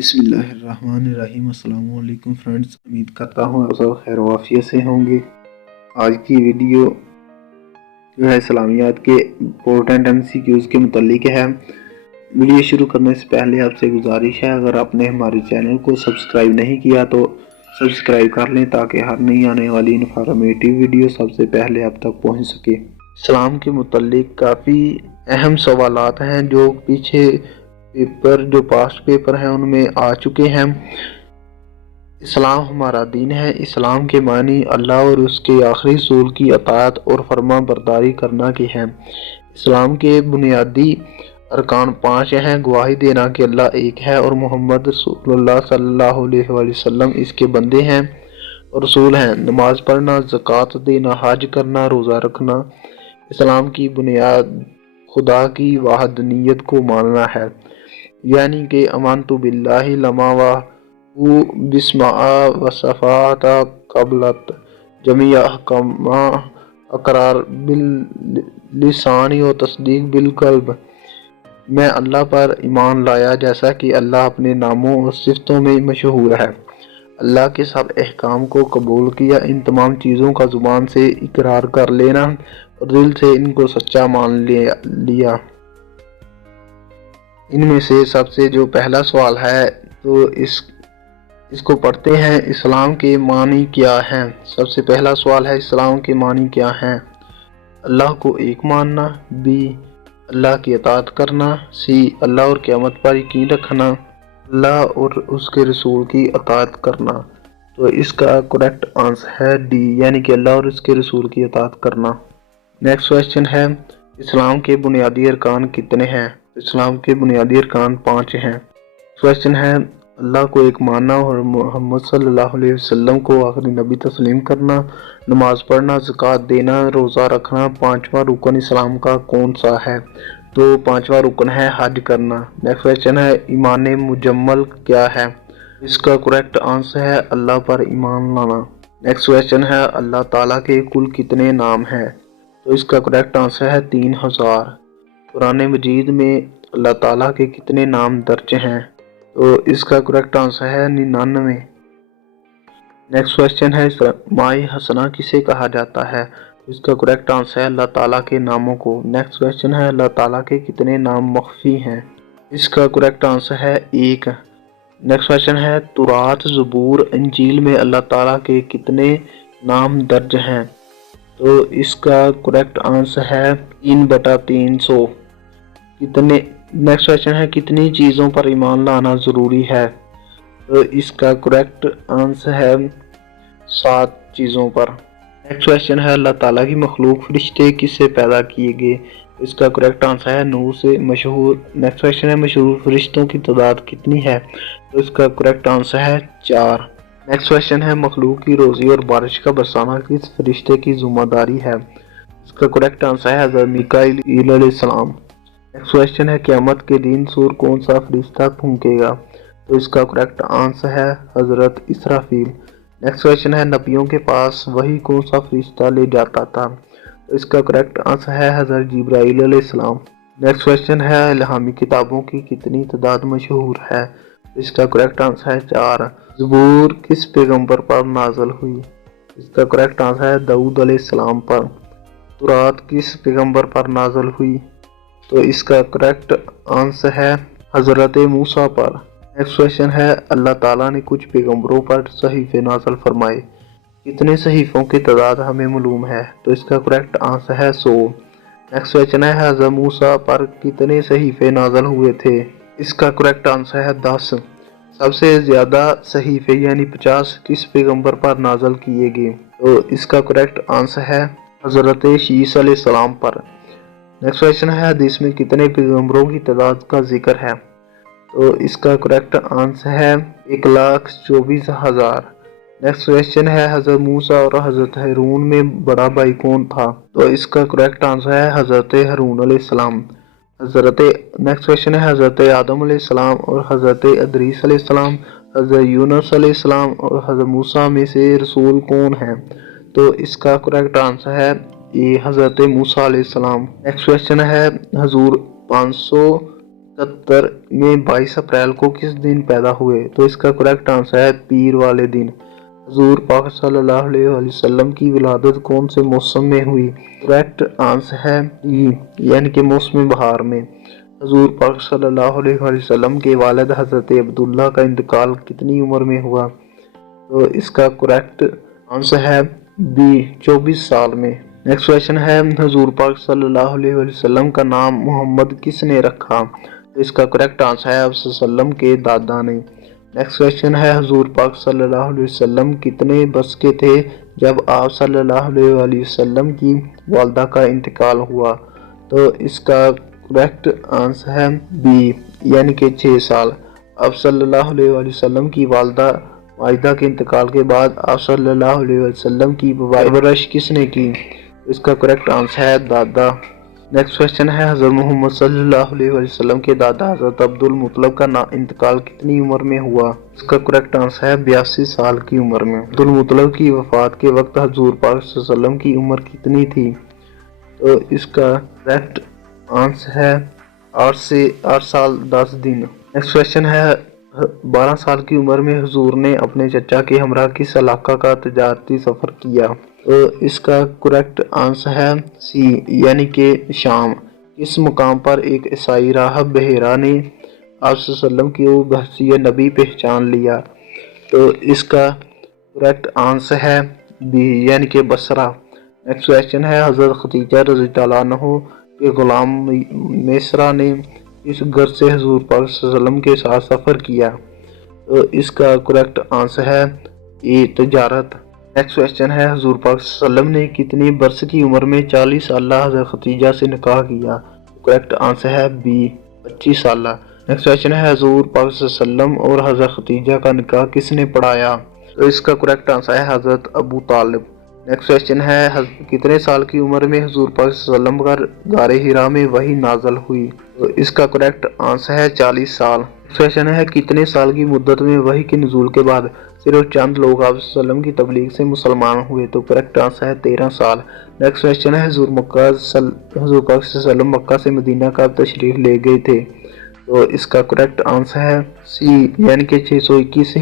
بسم اللہ الرحمن الرحیم۔ السلام علیکم فرینڈز، امید کرتا ہوں آپ سب خیر و عافیت سے ہوں گے۔ آج کی ویڈیو جو ہے اسلامیات کے امپورٹنٹ MCQs کے متعلق ہے۔ ویڈیو شروع کرنے سے پہلے آپ سے گزارش ہے، اگر آپ نے ہمارے چینل کو سبسکرائب نہیں کیا تو سبسکرائب کر لیں تاکہ ہر نئی آنے والی انفارمیٹیو ویڈیو سب سے پہلے آپ تک پہنچ سکے۔ اسلام کے متعلق کافی اہم سوالات ہیں جو پیچھے جو پاسٹ پیپر ہیں ان میں آ چکے ہیں۔ اسلام ہمارا دین ہے۔ اسلام کے معنی اللہ اور اس کے آخری رسول کی اطاعت اور فرما برداری کرنا کے ہیں۔ اسلام کے بنیادی ارکان 5 ہیں: گواہی دینا کہ اللہ ایک ہے اور محمد رسول اللہ صلی اللہ علیہ وسلم اس کے بندے ہیں اور رسول ہیں، نماز پڑھنا، زکوٰۃ دینا، حج کرنا، روزہ رکھنا۔ اسلام کی بنیاد خدا کی وحدانیت کو ماننا ہے، یعنی کہ آمنت باللہ لما بسمہ وصفات قبلت جمیع احکام، اقرار باللسان و تصدیق بالقلب۔ میں اللہ پر ایمان لایا جیسا کہ اللہ اپنے ناموں اور صفتوں میں مشہور ہے۔ اللہ کے سب احکام کو قبول کیا، ان تمام چیزوں کا زبان سے اقرار کر لینا اور دل سے ان کو سچا مان لیا۔ ان میں سے سب سے جو پہلا سوال ہے تو اس کو پڑھتے ہیں: اسلام کے معنی کیا ہیں؟ سب سے پہلا سوال ہے، اسلام کے معنی کیا ہیں؟ اللہ کو ایک ماننا، B اللہ کی اطاعت کرنا، C اللہ اور قیامت پر یقین رکھنا، اللہ اور اس کے رسول کی اطاعت کرنا۔ تو اس کا کریکٹ آنسر ہے D یعنی کہ اللہ اور اس کے رسول کی اطاعت کرنا۔ نیکسٹ کویسچن ہے، اسلام کے بنیادی ارکان کتنے ہیں؟ اسلام کے بنیادی ارکان 5 ہیں۔ کویسچن ہے، اللہ کو ایک ماننا اور محمد صلی اللہ علیہ وسلم کو آخری نبی تسلیم کرنا، نماز پڑھنا، زکوٰۃ دینا، روزہ رکھنا۔ 5واں رکن اسلام کا کون سا ہے؟ تو 5واں رکن ہے حج کرنا۔ نیکسٹ کویسچن ہے، ایمان مجمل کیا ہے؟ اس کا کریکٹ آنسر ہے اللہ پر ایمان لانا۔ نیکسٹ کویسچن ہے، اللہ تعالیٰ کے کل کتنے نام ہیں؟ تو اس کا کریکٹ آنسر ہے 3000۔ قرآن مجید میں اللہ تعالیٰ کے کتنے نام درج ہیں؟ تو اس کا کریکٹ آنسر ہے 99۔ نیکسٹ کویسچن ہے، اسماء حسنہ کسے کہا جاتا ہے؟ اس کا کریکٹ آنسر ہے اللہ تعالیٰ کے ناموں کو۔ نیکسٹ کویسچن ہے، اللہ تعالیٰ کے کتنے نام مخفی ہیں؟ اس کا کریکٹ آنسر ہے 1۔ نیکسٹ کویسچن ہے، تورات، زبور، انجیل میں اللہ تعالیٰ کے کتنے نام درج ہیں؟ تو اس کا کریکٹ آنسر ہے 3/300۔ نیکسٹ کویسچن ہے، کتنی چیزوں پر ایمان لانا ضروری ہے؟ تو اس کا کریکٹ آنسر ہے 7 چیزوں پر۔ نیکسٹ کویسچن ہے، اللہ تعالیٰ کی مخلوق فرشتے کس سے پیدا کیے گئے؟ اس کا کریکٹ آنسر ہے نور سے۔ نیکسٹ کویسچن ہے، مشہور فرشتوں کی تعداد کتنی ہے؟ تو اس کا کریکٹ آنسر ہے 4۔ نیکسٹ کویسچن ہے، مخلوق کی روزی اور بارش کا برسانا کس فرشتے کی ذمہ داری ہے؟ اس کا کریکٹ آنسر ہے حضرت میکائیل علیہ السلام۔ نیکسٹ کویسچن ہے، قیامت کے دن سور کون سا فرشتہ پھونکے گا؟ تو اس کا کریکٹ آنسر ہے حضرت اسرافیل۔ نیکسٹ کویسچن ہے، نبیوں کے پاس وحی کون سا فرشتہ لے جاتا تھا؟ تو اس کا کریکٹ آنسر ہے حضرت جبرائیل علیہ السلام۔ نیکسٹ کویسچن ہے، الہامی کتابوں کی کتنی تعداد مشہور ہے؟ اس کا کریکٹ آنسر ہے 4۔ زبور کس پیغمبر پر نازل ہوئی؟ اس کا کریکٹ آنسر ہے داؤد علیہ السلام پر۔ تورات کس پیغمبر پر نازل ہوئی؟ تو اس کا کریکٹ آنسر ہے حضرت موسیٰ پر۔ نیکسٹ کویسچن ہے، اللہ تعالیٰ نے کچھ پیغمبروں پر صحیفے نازل فرمائے، کتنے صحیفوں کی تعداد ہمیں معلوم ہے؟ تو اس کا کریکٹ آنسر ہے 100۔ نیکسٹ کویسچن ہے، حضرت موسیٰ پر کتنے صحیفے نازل ہوئے تھے؟ اس کا کریکٹ آنسر ہے 10۔ سب سے زیادہ صحیفے یعنی 50 کس پیغمبر پر نازل کیے گئے؟ تو اس کا کریکٹ آنسر ہے حضرت شیس علیہ السلام پر۔ نیکسٹ کویسچن ہے، حدیث میں کتنے پیغمبروں کی تعداد کا ذکر ہے؟ تو اس کا کریکٹ آنسر ہے 1,24,000۔ نیکسٹ کویسچن ہے، حضرت موسیٰ اور حضرت ہارون میں بڑا بھائی کون تھا؟ تو اس کا کریکٹ آنسر ہے حضرت ہارون علیہ السلام۔ نیکسٹ کویسچن ہے، حضرت آدم علیہ السلام اور حضرت ادریس علیہ السلام، حضرت یونس علیہ السلام اور حضرت موسیٰ میں سے رسول کون ہیں؟ تو اس کا کریکٹ آنسر ہے حضرت موسیٰ علیہ السلام۔ نیکسٹ کویسچن ہے، حضور 77 में 22 अप्रैल को किस दिन पैदा हुए? तो इसका करेक्ट आंसर है पीर वाले दिन। हुजूर पाक सल्लल्लाहु अलैहि वसल्लम की विलादत कौन से मौसम में हुई? करेक्ट आंसर है यानी कि मौसम बहार में। हुजूर पाक सल्लल्लाहु अलैहि वसल्लम के वालिद हजरत अब्दुल्ला का इंतकाल कितनी उम्र में हुआ? तो इसका करेक्ट आंसर है बी 24 साल में। नेक्स्ट क्वेश्चन है हुजूर पाक सल्लल्लाहु अलैहि वसल्लम का नाम मोहम्मद किसने रखा? तो इसका करेक्ट आंसर है आप सल्लम के दादा ने। नेक्स्ट क्वेश्चन है हुजूर पाक सल्लल्लाहु अलैहि वसल्लम कितने वर्ष के थे जब आप सल्लल्लाहु अलैहि वसल्लम की वालदा का इंतकाल हुआ? तो इसका करेक्ट आंसर है बी यानी कि 6 साल। आप सल्लल्लाहु अलैहि वसल्लम की वालिदा के इंतकाल के बाद आप सल्लल्लाहु अलैहि वसल्लम की परवरिश किसने की? इसका करेक्ट आंसर है दादा। नेक्स्ट क्वेश्चन है हज़रत मोहम्मद सल्लल्लाहु अलैहि वसल्लम के दादा हज़रत अब्दुल मुत्तलिब का इंतकाल कितनी उम्र में हुआ? इसका करेक्ट आंसर है 82 साल की उम्र में। अब्दुल मुत्तलिब की वफात के वक्त हुजूर पाक सल्लल्लाहु अलैहि वसल्लम की उम्र कितनी थी? तो इसका करेक्ट आंसर है 8 साल 10 दिन। नेक्स्ट क्वेश्चन है 12 साल की उम्र में हुजूर ने अपने चचा के हमरा किस इलाका का तजारती सफर किया? तो इसका करेक्ट आंसर है सी यानी कि शाम। इस मुकाम पर एक ईसाई राहब बहेरा ने आप सल्लम की बहसीयत नबी पहचान लिया। तो इसका करेक्ट आंसर है बी यानी कि बसरा। नेक्स्ट क्वेश्चन है हज़रत खदीजा रज़ियल्लाहु अन्हा के गुलाम मिसरा ने इस घर से हुजूर पाक सल्लम के साथ सफ़र किया? तो इसका करेक्ट आंसर है ए तजारत। नेक्स्ट क्वेश्चन है हुजूर पाक सल्लम ने कितनी वर्ष की उम्र में 40 साल हज़रत खदीजा से निकाह किया? करेक्ट आंसर है बी 25 साल। नेक्स्ट क्वेश्चन है हुजूर पाक सल्लम और हज़रत खदीजा का निकाह किसने पढ़ाया? तो इसका करेक्ट आंसर है हज़रत अबू तालिब। नेक्स्ट क्वेश्चन है कितने साल की उम्र में हुजूर पाक सल्लम पर गारे हिरा में वही नाज़िल हुई? तो इसका करेक्ट आंसर है 40 साल। क्वेश्चन है कितने साल की मुद्दत में वही के नुज़ूल के बाद सिर्फ चंद लोग आप सल्लम की तबलीग से मुसलमान हुए? तो करेक्ट आंसर है 13 साल। नेक्स्ट क्वेश्चन है हुजूर पाक सल्लम मक्का से मदीना कब तशरीफ ले गए थे? तो इसका करेक्ट आंसर है सी यानी कि 621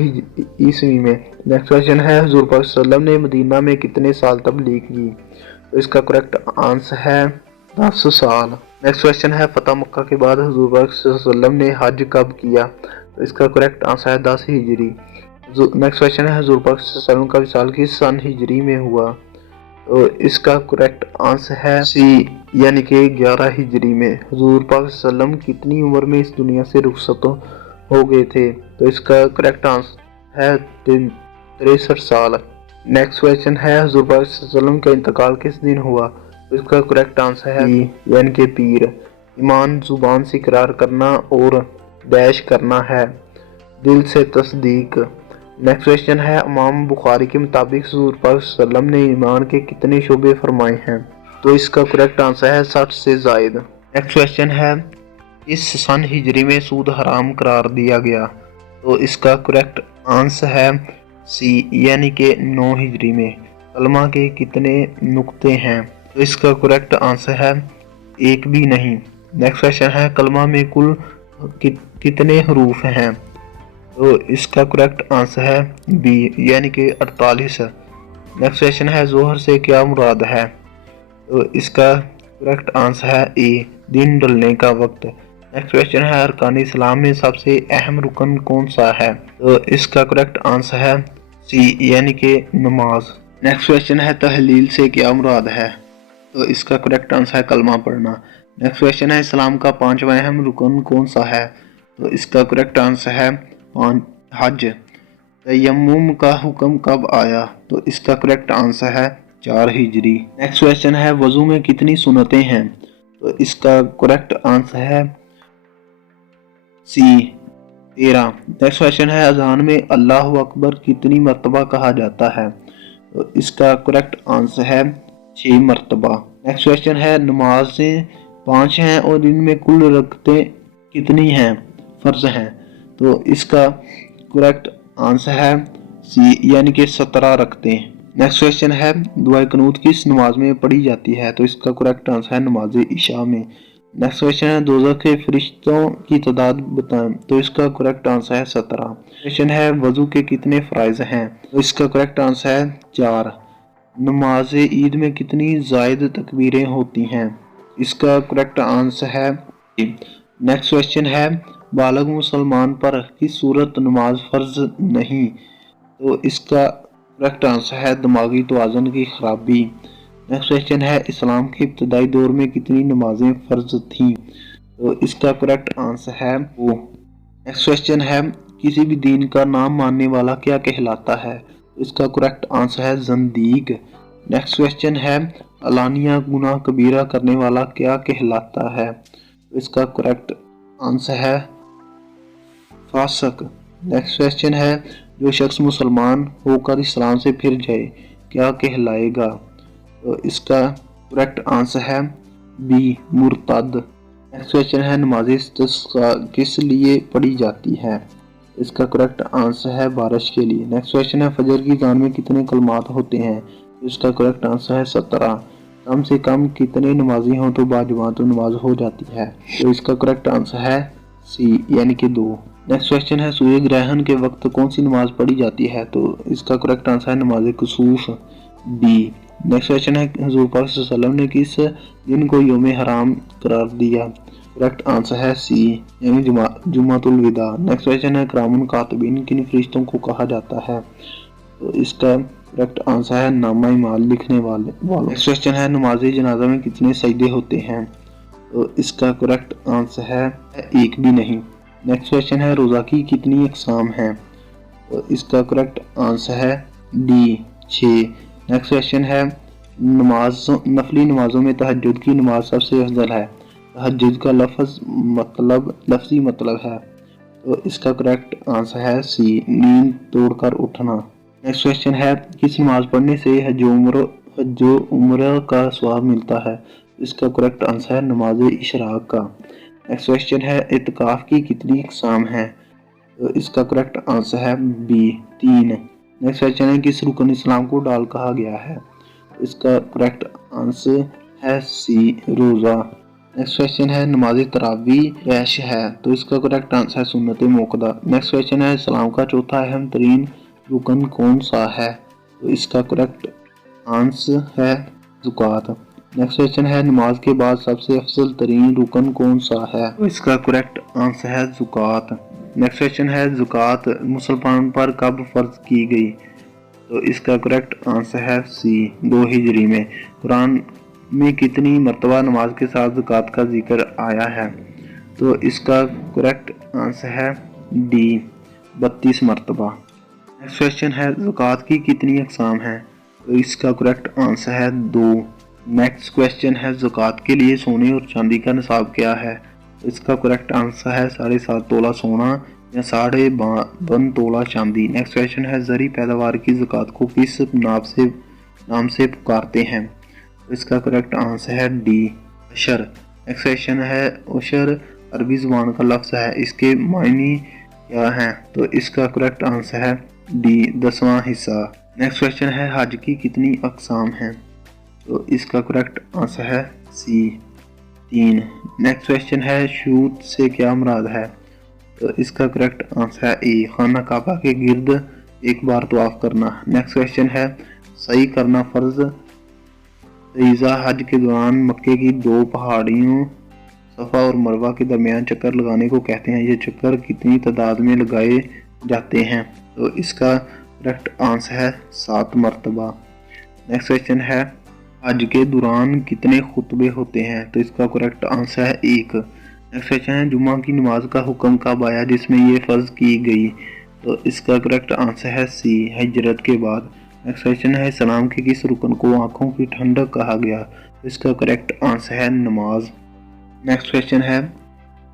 ईस्वी में। नेक्स्ट क्वेश्चन है हुजूर पाक सल्लम ने मदीना में कितने साल तबलीग की? तो इसका करेक्ट आंसर है 10 साल। नेक्स्ट क्वेश्चन है फतह मक्का के बाद हुजूर पाक सल्लम ने हज कब किया? तो इसका करेक्ट आंसर है 10 हिजरी। नेक्स्ट क्वेश्चन है हुजूर पाक सल्लम का विसाल किस सन हिजरी में हुआ? तो इसका करेक्ट आंसर है सी यानी कि 11 हिजरी में। हुजूर पाक सल्लम कितनी उम्र में इस दुनिया से रुखसत हो गए थे? तो इसका करेक्ट आंसर है 63 साल। नेक्स्ट क्वेश्चन है हुजूर पाक सल्लम का इंतकाल किस दिन हुआ? तो इसका करेक्ट आंसर है यानी कि पीर। ईमान जुबान से इकरार करना और डैश करना है, दिल से तस्दीक। नेक्स्ट क्वेश्चन है इमाम बुखारी के मुताबिक हुजूर पाक सल्लम ने ईमान के कितने शोबे फरमाए हैं? तो इसका करेक्ट आंसर है 60 से जायद। नेक्स्ट क्वेश्चन है इस सन हिजरी में सूद हराम करार दिया गया? तो इसका करेक्ट आंसर है सी यानी कि 9 हिजरी में। कलमा के कितने नुक्ते हैं? तो इसका करेक्ट आंसर है एक भी नहीं। नेक्स्ट क्वेश्चन है कलमा में कुल कितने हरूफ हैं? तो इसका करेक्ट आंसर है बी यानी कि 48। नेक्स्ट क्वेश्चन है जोहर से क्या मुराद है? तो इसका करेक्ट आंसर है ए दिन ढलने का वक्त। नेक्स्ट क्वेश्चन है अरकान इस्लाम में सबसे अहम रुकन कौन सा है? तो इसका करेक्ट आंसर है सी यानी कि नमाज। नेक्स्ट क्वेश्चन है तहलील से क्या मुराद है? तो इसका करेक्ट आंसर है कलमा पढ़ना। नेक्स्ट क्वेश्चन है इस्लाम का 5वां अहम रुकन कौन सा है? तो इसका करेक्ट आंसर है हज। तयम्मुम का हुक्म कब आया? तो इसका करेक्ट आंसर है 4 हिजरी। नेक्स्ट क्वेश्चन है वजू में कितनी सुन्नतें हैं? तो इसका करेक्ट आंसर है सी 13। नेक्स्ट क्वेश्चन है अजान में अल्लाह अकबर कितनी मरतबा कहा जाता है? तो इसका करेक्ट आंसर है 6 मरतबा। नेक्स्ट क्वेश्चन है नमाजें 5 हैं और इनमें कुल रकतें कितनी हैं फर्ज हैं? तो इसका करेक्ट आंसर है सी यानी कि 17 रखते हैं। नेक्स्ट क्वेश्चन है दुआ कनूत किस नमाज में पढ़ी जाती है? तो इसका करेक्ट आंसर है नमाज इशा में। नेक्स्ट क्वेश्चन है दोज़ख के फरिश्तों की तादाद बताएं। तो इसका करेक्ट आंसर है 17। क्वेश्चन है वजू के कितने फ़राइज़ हैं। तो इसका करेक्ट आंसर है 4। नमाज ईद में कितनी ज़ायद तकबीरें होती हैं। इसका करेक्ट आंसर है। नेक्स्ट क्वेश्चन है बालग मुसलमान पर किस सूरत नमाज फ़र्ज नहीं। तो इसका करेक्ट आंसर है दिमागी तवाज़ुन की खराबी। नेक्स्ट क्वेश्चन है इस्लाम के इब्तदाई दौर में कितनी नमाजें फ़र्ज थीं। तो इसका करेक्ट आंसर है वो। नेक्स्ट क्वेश्चन है किसी भी दीन का नाम मानने वाला क्या कहलाता है। तो इसका करेक्ट आंसर है ज़ंदीक। नेक्स्ट क्वेश्चन है अलानिया गुनाह कबीरा करने वाला क्या कहलाता है। तो इसका करेक्ट आंसर है फासिक। नेक्स्ट क्वेश्चन है जो शख्स मुसलमान होकर इस्लाम से फिर जाए क्या कहलाएगा। तो इसका करेक्ट आंसर है बी मुर्तद। नेक्स्ट क्वेश्चन है नमाज इस्तिस्का किस लिए पढ़ी जाती है। इसका करेक्ट आंसर है बारिश के लिए। नेक्स्ट क्वेश्चन है फजर की अज़ान में कितने कलमात होते हैं। इसका करेक्ट आंसर है 17। कम से कम कितने नमाजी हों तो बाजमात नमाज हो जाती है। तो इसका करेक्ट आंसर है सी यानी कि 2। नेक्स्ट क्वेश्चन है सूर्य ग्रहण के वक्त कौन सी नमाज पढ़ी जाती है। तो इसका करेक्ट आंसर है नमाज कुसूफ डी। नेक्स्ट क्वेश्चन है हुज़ूर पाक सल्लल्लाहु अलैहि वसल्लम ने किस दिन को यौम हराम करार दिया। करेक्ट आंसर है सी यानी जुमातुल विदा। नेक्स्ट क्वेश्चन है किरामुन कातिबीन किन फरिश्तों को कहा जाता है। तो इसका करेक्ट आंसर है नामा इमाल लिखने वाले। नेक्स्ट क्वेश्चन है नमाज जनाजा में कितने सजदे होते हैं। तो इसका करेक्ट आंसर है एक भी नहीं। नेक्स्ट क्वेश्चन है रोज़ा की कितनी अक़साम हैं। तो इसका करेक्ट आंसर है डी 6। नेक्स्ट क्वेश्चन है नफली नमाजों में तहज्जुद की नमाज सबसे अफजल है। तहज्जुद का लफ्ज़ी मतलब है। तो इसका करेक्ट आंसर है सी नींद तोड़कर उठना। नेक्स्ट क्वेश्चन है किस नमाज पढ़ने से हज उम्र का स्वाब मिलता है। इसका करेक्ट आंसर है नमाज इशराक का। नेक्स्ट क्वेश्चन है इत्काफ की कितनी अक़साम है। तो इसका करेक्ट आंसर है बी 3। नेक्स्ट क्वेश्चन है किस रुकन इस्लाम को डाल कहा गया है। तो इसका करेक्ट आंसर है सी रोज़ा। नेक्स्ट क्वेश्चन है नमाज तरावी रैश है। तो इसका करेक्ट आंसर है सुन्नत मोकदा। नेक्स्ट क्वेश्चन है इस्लाम का चौथा अहम तरीन रुकन कौन सा है। तो इसका करेक्ट आंसर है ज़कात। नेक्स्ट क्वेश्चन है नमाज के बाद सबसे अफजल तरीन रुकन कौन सा है। तो इसका करेक्ट आंसर है ज़कात। नेक्स्ट क्वेश्चन है ज़कात मुसलमान पर कब फर्ज की गई। तो इसका करेक्ट आंसर है सी 2 हिजरी में। कुरान में कितनी मरतबा नमाज के साथ ज़कात का जिक्र आया है। तो इसका करेक्ट आंसर है डी 32 मरतबा। नेक्स्ट क्वेश्चन है ज़कात की कितनी अक़साम हैं। तो इसका करेक्ट आंसर है 2। नेक्स्ट क्वेश्चन है ज़कात के लिए सोने और चांदी का निसाब क्या है। तो इसका करेक्ट आंसर है 7.5 तोला सोना या 52 तोला चांदी। नेक्स्ट क्वेश्चन है ज़री पैदावार की ज़कात को किस नाम से पुकारते हैं। तो इसका करेक्ट आंसर है डी अशर। नेक्स्ट क्वेश्चन है अशर अरबी ज़ुबान का लफ्ज़ है, इसके मायने क्या हैं। तो इसका करेक्ट आंसर है डी 10वां हिस्सा। नेक्स्ट क्वेश्चन है हज की कितनी अक़साम हैं। तो इसका करेक्ट आंसर है सी 3। नेक्स्ट क्वेश्चन है शूत से क्या मुराद है। तो इसका करेक्ट आंसर है ए खाना काबा के गिर्द एक बार तवाफ करना। नेक्स्ट क्वेश्चन है सही करना फ़र्ज तईज़ा हज के दौरान मक्के की 2 पहाड़ियों सफ़ा और मरवा के दरमियान चक्कर लगाने को कहते हैं। ये चक्कर कितनी तादाद में लगाए जाते हैं। तो इसका करेक्ट आंसर है 7 मरतबा। नेक्स्ट क्वेश्चन है हज के दौरान कितने खुतबे होते हैं। तो इसका करेक्ट आंसर है 1। नेक्स्ट क्वेश्चन है जुम्मा की नमाज का हुक्म कब आया जिसमें ये फ़र्ज की गई। तो इसका करेक्ट आंसर है सी हिजरत के बाद। नेक्स्ट क्वेश्चन है इस्लाम के किस रुकन को आँखों की ठंडक कहा गया। तो इसका करेक्ट आंसर है नमाज। नेक्स्ट क्वेश्चन है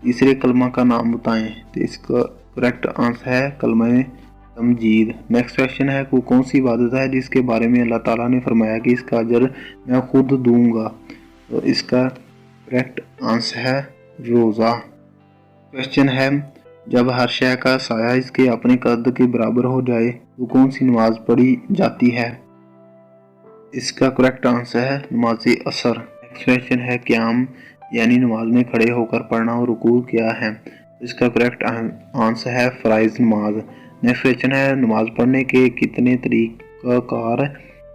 तीसरे कलमा का नाम बताएं। तो इसका करेक्ट आंसर है कलमा तमजीद। नेक्स्ट क्वेश्चन है वो कौन सी इबादत है जिसके बारे में अल्लाह ताला ने फरमाया कि इसका अजर मैं खुद दूंगा। तो इसका करेक्ट आंसर है रोज़ा। क्वेश्चन है जब हर शय का साया इसके अपने कद के बराबर हो जाए तो कौन सी नमाज पढ़ी जाती है। इसका करेक्ट आंसर है नमाज असर। नेक्स्ट क्वेश्चन है क़याम यानी नमाज में खड़े होकर पढ़ना, और रुकू क्या है? इसका करेक्ट आंसर है फ़राइज़ नमाज। नेक्स्ट क्वेश्चन है नमाज पढ़ने के कितने तरीक़ाकार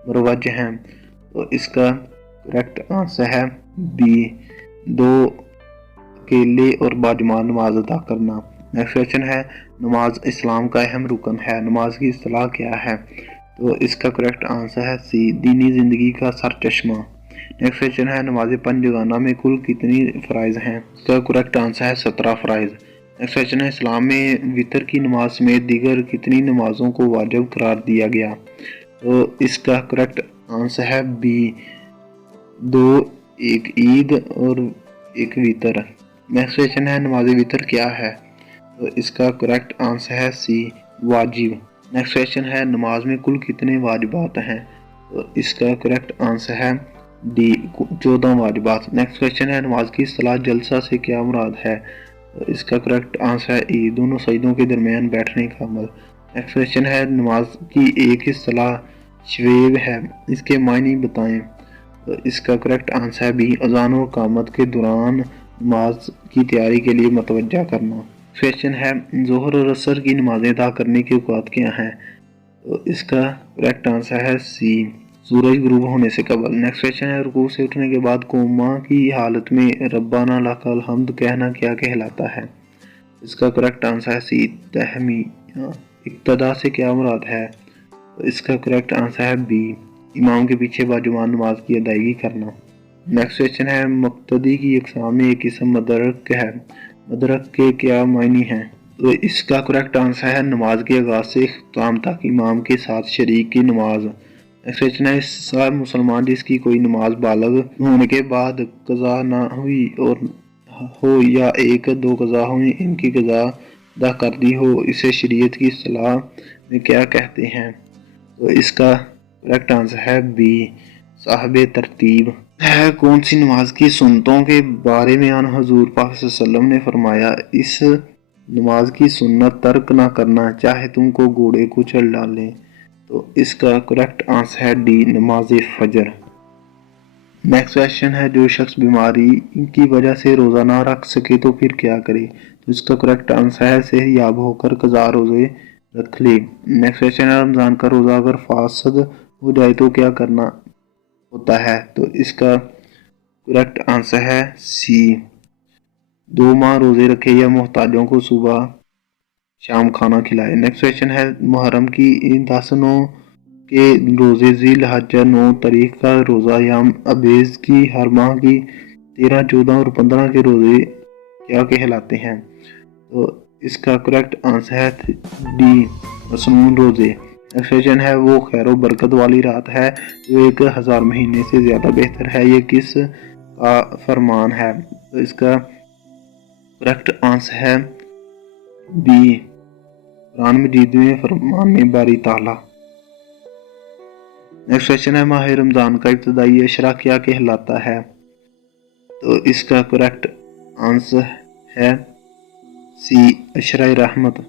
मरवज हैं? तो इसका करेक्ट आंसर है बी, 2 अकेले और बाजमात नमाज अदा करना। नेक्स्ट क्वेश्चन है नमाज इस्लाम का अहम रुकन है, नमाज की इस्तिलाह क्या है? तो इसका करेक्ट आंसर है सी, दीनी ज़िंदगी का सरचश्मा। नेक्स्ट क्वेश्चन है नमाज पंजगाना में कुल कितनी फ़राइज़ हैं? इसका करेक्ट आंसर है 17 फ़राइज़। नेक्स्ट क्वेश्चन है इस्लाम में वितर की नमाज समेत दीगर कितनी नमाजों को वाजिब करार दिया गया? तो इसका करेक्ट आंसर है बी, 2, 1 ईद और 1 वितर। नेक्स्ट क्वेश्चन है नमाज वितर क्या है? तो इसका करेक्ट आंसर है सी, वाजिब। नेक्स्ट क्वेश्चन है नमाज में कुल कितने वाजिबात हैं? तो इसका करेक्ट आंसर है डी, 14 वाजिबात। नेक्स्ट क्वेश्चन है नमाज की इस्तिलाह जलसा से क्या मुराद है? तो इसका करेक्ट आंसर है ई, दोनों सजदों के दरमियान बैठने का अमल। नेक्स्ट क्वेश्चन है नमाज की एक इस्तिलाह शवेब है, इसके मायने बताएं। तो इसका करेक्ट आंसर है बी, अज़ान और इक़ामत के दौरान नमाज की तैयारी के लिए मतवज्जा करना। क्वेश्चन है ज़ोहर और असर की नमाज़ें अदा करने के औक़ात क्या हैं? तो इसका करेक्ट आंसर है सी, सूरज गुरूब होने से कबल। नेक्स्ट क्वेश्चन है रुकू से उठने के बाद कोमा की हालत में रब्बाना लकल हम्द कहना क्या कहलाता है? इसका करेक्ट आंसर है सी, तहमिया। इक्तदा से क्या मुराद है? तो इसका करेक्ट आंसर है बी, इमाम के पीछे बाजुमान नमाज की अदायगी करना। नेक्स्ट क्वेश्चन है मुक्तदी की अक़साम में एक किस्म मदरक है, मदरक के क्या मायने हैं? तो इसका करेक्ट आंसर है नमाज के आगाज़ से इख्तिताम तक इमाम के साथ शरीक की नमाज। नेक्स्ट क्वेश्चन है ऐसा मुसलमान जिसकी कोई नमाज बालग होने के बाद कज़ा ना हुई और हो या 1-2 कज़ा हुई, इनकी कज़ा अदा कर दी हो, इसे शरीयत की इस्तिलाह में क्या कहते हैं? तो इसका करेक्ट आंसर है बी, साहिब तरतीब। है कौन सी नमाज की सुन्नतों के बारे में आन हजूर पाक सल्लल्लाहु अलैहि वसल्लम ने फरमाया, इस नमाज की सुन्नत तर्क ना करना चाहे तुमको घोड़े कुचल डालें? तो इसका करेक्ट आंसर है डी, नमाज फजर। नेक्स्ट क्वेश्चन है जो शख्स बीमारी की वजह से रोज़ा ना रख सके तो फिर क्या करे? तो इसका करेक्ट आंसर है सेहतयाब होकर कज़ा रोज़े रख ले। नेक्स्ट क्वेश्चन है रमज़ान का रोज़ा अगर फासद हो जाए तो क्या करना होता है? तो इसका करेक्ट आंसर है सी, 2 माह रोज़े रखे या मोहताजों को सुबह शाम खाना खिलाए। नेक्स्ट क्वेश्चन है मुहर्रम की इन 10 के रोज़े ज़िल हज्जा 9 तारीख का रोज़ा या अबेज़ की हर माह की 13, 14 और 15 के रोज़े क्या कहलाते हैं? तो इसका करेक्ट आंसर है डी, मसनून रोज़े। नेक्स्ट क्वेश्चन है वो खैर व बरकत वाली रात है जो 1000 महीने से ज़्यादा बेहतर है, ये किस का फरमान है? तो इसका करेक्ट आंसर है बी, कुरान मजीद में फरमान में बारी ताला। नेक्स्ट क्वेश्चन है माह रमज़ान का इब्तदाई अशरा क्या कहलाता है? तो इसका करेक्ट आंसर है सी, अशरा रहमत।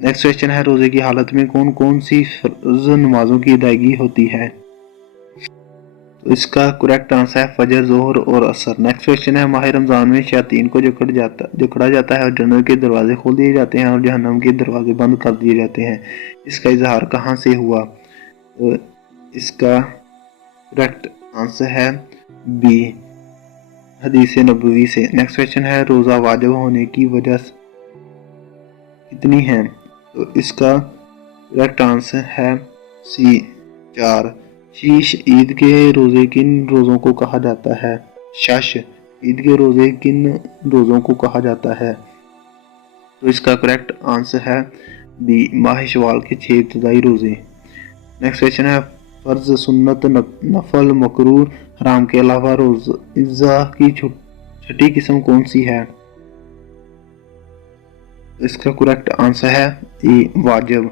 नेक्स्ट क्वेश्चन है रोज़े की हालत में कौन कौन सी फर्ज नमाजों की अदायगी होती है? तो इसका करेक्ट आंसर है फजर, ज़ोहर और असर। नेक्स्ट क्वेश्चन है माह रमज़ान में शयातीन को जकड़ा जाता है और जन्नत के दरवाजे खोल दिए जाते हैं और जहन्नम के दरवाजे बंद कर दिए जाते हैं, इसका इजहार कहाँ से हुआ? तो इसका करेक्ट आंसर है बी, हदीस नबवी से। नेक्स्ट क्वेश्चन है रोज़ा वाजिब होने की वजह कितनी है? तो इसका करेक्ट आंसर है सी, 4। शीश ईद के रोज़े किन रोज़ों को कहा जाता है? शश ईद के रोज़े किन रोज़ों को कहा जाता है? तो इसका करेक्ट आंसर है बी, माह शवाल के 6 इब्तिदाई रोज़े। नेक्स्ट क्वेश्चन है फ़र्ज, सुन्नत, नफल, मकरूह, हराम के अलावा रोज़ा की छठी किस्म कौन सी है? इसका करेक्ट आंसर है ए, वाजिब।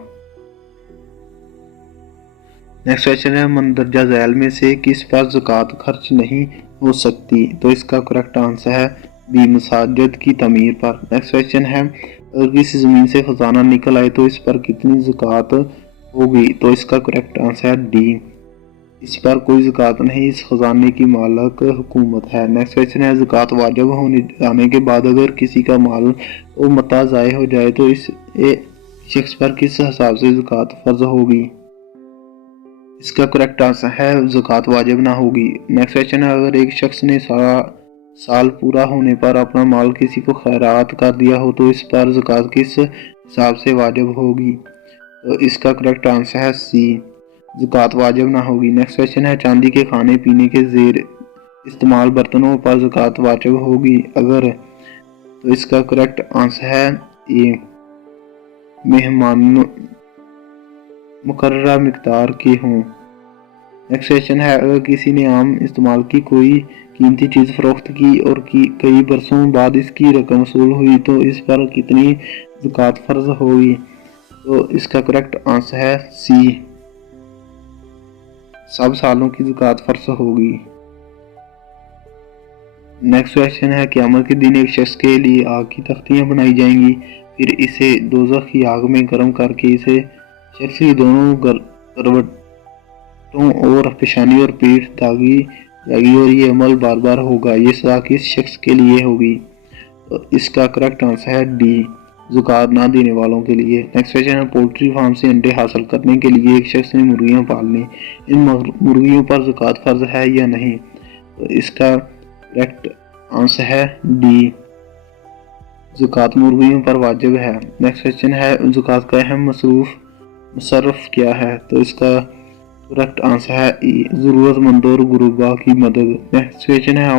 नेक्स्ट क्वेश्चन है मंदरजा झैल में से किस पर ज़कात खर्च नहीं हो सकती? तो इसका करेक्ट आंसर है बी, मसाजिद की तमीर पर। नेक्स्ट क्वेश्चन है अगर किसी ज़मीन से खजाना निकल आए तो इस पर कितनी ज़कात होगी? तो इसका करेक्ट आंसर है डी, इस पर कोई ज़कात नहीं, इस खजाने की मालिक हुकूमत है। नेक्स्ट क्वेश्चन है, ज़कात वाजिब होने जाने के बाद अगर किसी का माल और मता ज़ाया हो जाए तो इस शख्स पर किस हिसाब से ज़कात फ़र्ज होगी? इसका करेक्ट आंसर है ज़कात वाजिब ना होगी। नेक्स्ट क्वेश्चन है, अगर एक शख्स ने सारा साल पूरा होने पर अपना माल किसी को खैरात कर दिया हो तो इस पर ज़कात किस हिसाब से वाजिब होगी? तो इसका करेक्ट आंसर है सी, ज़कात वाजिब ना होगी। नेक्स्ट क्वेश्चन है, चांदी के खाने पीने के ज़ेर इस्तेमाल बर्तनों पर ज़कात वाजिब होगी अगर? तो इसका करेक्ट आंसर है ए, मेहमान मुकर्ररा मिकदार के हों। नेक्स्ट क्वेश्चन है, अगर किसी ने आम इस्तेमाल की कोई कीमती चीज़ फरोख्त की और कई बरसों बाद इसकी रकम वसूल हुई तो इस पर कितनी ज़कात फ़र्ज होगी? तो इसका करेक्ट आंसर है सी, सब सालों की ज़कात फ़र्ज होगी। नेक्स्ट क्वेश्चन है, क़यामत के दिन एक शख्स के लिए आग की तख्तियाँ बनाई जाएंगी, फिर इसे दोज़ख की आग में गर्म करके इसे शख्स की दोनों करवटों और पेशानी और पीठ दागी जाएगी और ये अमल बार बार होगा। ये सज़ा किस शख्स के लिए होगी? तो इसका करेक्ट आंसर है डी, ज़कात ना देने वालों के लिए। नेक्स्ट क्वेश्चन है, पोल्ट्री फार्म से अंडे हासिल करने के लिए एक शख्स ने मुर्गियाँ पालनी, इन मुर्गियों पर ज़कात फ़र्ज है या नहीं? तो इसका करेक्ट आंसर है डी, ज़कात मुर्गियों पर वाजिब है। नेक्स्ट क्वेश्चन है, ज़कात का अहम मसरफ क्या है? तो इसका करेक्ट आंसर है ई, ज़रूरतमंदों और गुरबा की मदद। नेक्स्ट क्वेश्चन है,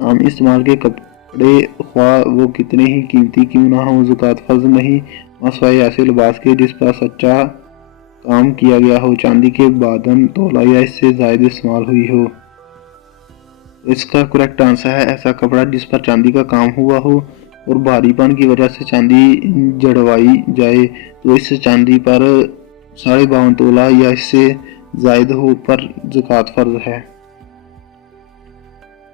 आम इस्तेमाल के कपड़े ख्वाह वो कितने ही कीमती क्यों ना हो ज़कात फ़र्ज नहीं, मसवाए ऐसे लिबास के जिस पर सच्चा काम किया गया हो, चांदी के बादन तोला या इससे ज़ायद इस्तेमाल हुई हो। इसका करेक्ट आंसर है ऐसा कपड़ा जिस पर चांदी का काम हुआ हो और भारीपन की वजह से चांदी जड़वाई जाए तो इस चांदी पर 52.5 तोला या इससे जायद हो पर ज़कात फ़र्ज है।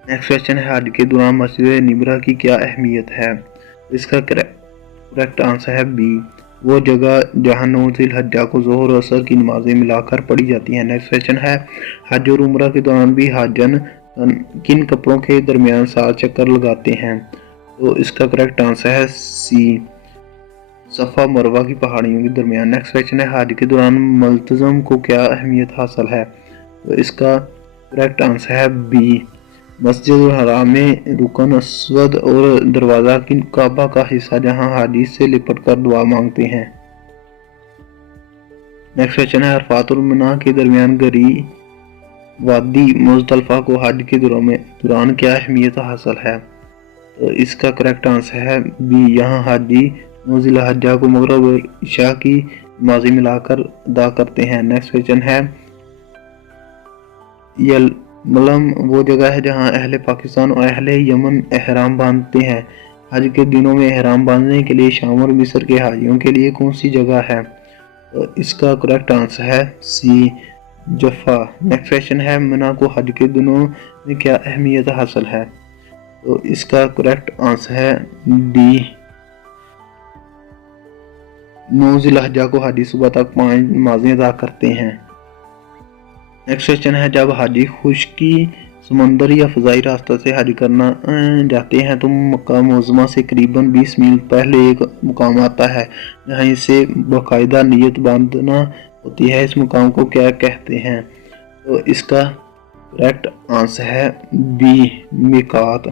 नेक्स्ट क्वेश्चन है, हज के दौरान मस्जिद निबरा की क्या अहमियत है? इसका करेक्ट आंसर है बी, वो जगह जहाँ 9 ज़िलहज्जा को ज़ोहर और असर की नमाजें मिलाकर पढ़ी जाती हैं। नेक्स्ट क्वेश्चन है, हज और उम्रा के दौरान भी हाजन किन कपड़ों के दरमियान 7 चक्कर लगाते हैं? तो इसका करेक्ट आंसर है सी, सफ़ा मरवा की पहाड़ियों के दरमियान। नेक्स्ट क्वेश्चन है, हज के दौरान मुल्तज़म को क्या अहमियत हासिल है? तो इसका करेक्ट आंसर है बी, मस्जिद हराम में रुकन अस्वद और दरवाज़ा की काबा का हिस्सा जहां हाजी से लिपट कर दुआ मांगते हैं। नेक्स्ट क्वेश्चन है, अरफात और मिना के दरमियान गरी वादी मुज़दलिफ़ा को हज के दौरान क्या अहमियत हासिल है? तो इसका करेक्ट आंसर है बी, यहाँ हाजी 9 ज़िलहज्जा को मगरिब और इशा की नमाज़ें मिलाकर अदा करते हैं। नेक्स्ट क्वेश्चन है, यलमलम वो जगह है जहां अहले पाकिस्तान और अहले यमन एहराम बांधते हैं। हज के दिनों में एहराम बांधने के लिए शाम और मिस्र के हाजियों के लिए कौन सी जगह है? तो इसका करेक्ट आंसर है सी, जफ़ा। नेक्स्ट क्वेश्चन है, मिना को हज के दिनों में क्या अहमियत हासिल है? तो इसका करेक्ट आंसर है डी, 9 ज़िलहज्जा को हाजी सुबह तक 5 नमाज़ें अदा करते हैं। नेक्स्ट क्वेश्चन है, जब हाजी खुश्की समंदर या फ़ज़ाई रास्ता से हज करना जाते हैं तो मक्का मुअज़्ज़मा से करीबन 20 मील पहले एक मुकाम आता है जहाँ इसे बाकायदा नियत बांधना होती है। इस मुकाम को क्या कहते हैं? तो इसका करेक्ट आंसर है बी, मिकात।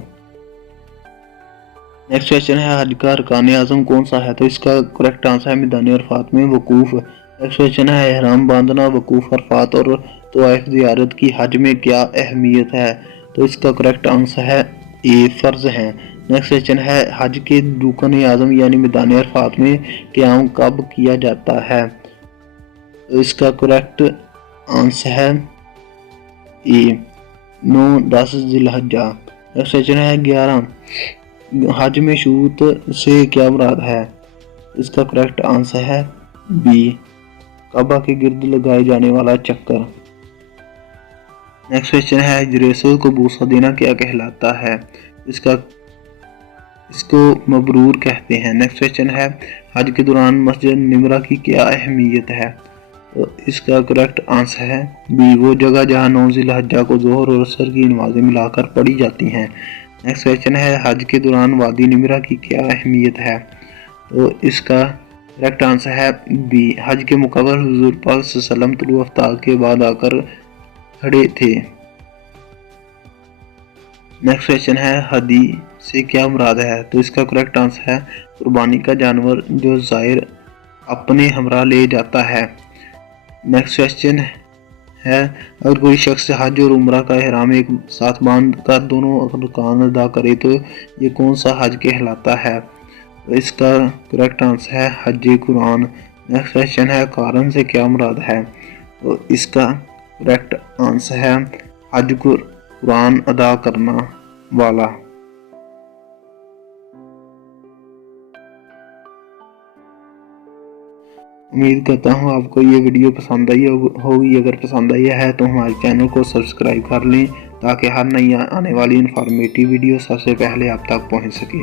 नेक्स्ट क्वेश्चन है, हज का अरकान आज़म कौन सा है? तो इसका करेक्ट आंसर है मैदान अरफात में वकूफ़। नेक्स्ट क्वेश्चन है, एहराम बांधना, वकूफ़ अरफात और तवाइफ ज़ियारत की हज में क्या अहमियत है? तो इसका करेक्ट आंसर है ए, फ़र्ज है। नेक्स्ट क्वेश्चन है, हज के रुकन आज़म यानी मैदान अरफात में क़याम कब किया जाता है? तो इसका करेक्ट आंसर है ए, 9-10 ज़िलहज्जा। नेक्स्ट क्वेश्चन है, 11 हज में शूत से क्या मुराद है? इसका करेक्ट आंसर है बी, काबा के गिर्द लगाए जाने वाला चक्कर। नेक्स्ट क्वेश्चन है, हिजर को बूसा देना क्या कहलाता है? इसको मबरूर कहते हैं। नेक्स्ट क्वेश्चन है, हज के दौरान मस्जिद निमरा की क्या अहमियत है? تو اس کا کریکٹ آنسر ہے بی، وہ جگہ جہاں 9 ذی الحجہ کو ظہر اور عصر کی نمازیں ملا کر پڑھی جاتی ہیں۔ نیکسٹ کویشچن ہے حج کے دوران وادی نمرہ کی کیا اہمیت ہے؟ تو اس کا کریکٹ آنسر ہے بی، حج کے موقع پر حضور پاک صلی اللہ علیہ وسلم طلوع آفتاب کے بعد آ کر کھڑے تھے۔ نیکسٹ کویشچن ہے ہدی سے کیا مراد ہے؟ تو اس کا کریکٹ آنسر ہے قربانی کا جانور جو زائر اپنے ہمراہ لے جاتا ہے۔ نیکسٹ کویشچن ہے اگر کوئی شخص حج اور عمرہ کا احرام ایک ساتھ باندھ کر دونوں ارکان ادا کرے تو یہ کون سا حج کہلاتا ہے؟ تو اس کا کریکٹ آنسر ہے حج قرآن۔ نیکسٹ کویشچن ہے قارن سے کیا مراد ہے؟ تو اس کا کریکٹ آنسر ہے حج قرآن ادا کرنا والا۔ امید کرتا ہوں آپ کو یہ ویڈیو پسند آئی ہوگی۔ اگر پسند آئی ہے تو ہمارے چینل کو سبسکرائب کر لیں تاکہ ہر نئی آنے والی انفارمیٹیو ویڈیو سب سے پہلے آپ تک پہنچ سکے۔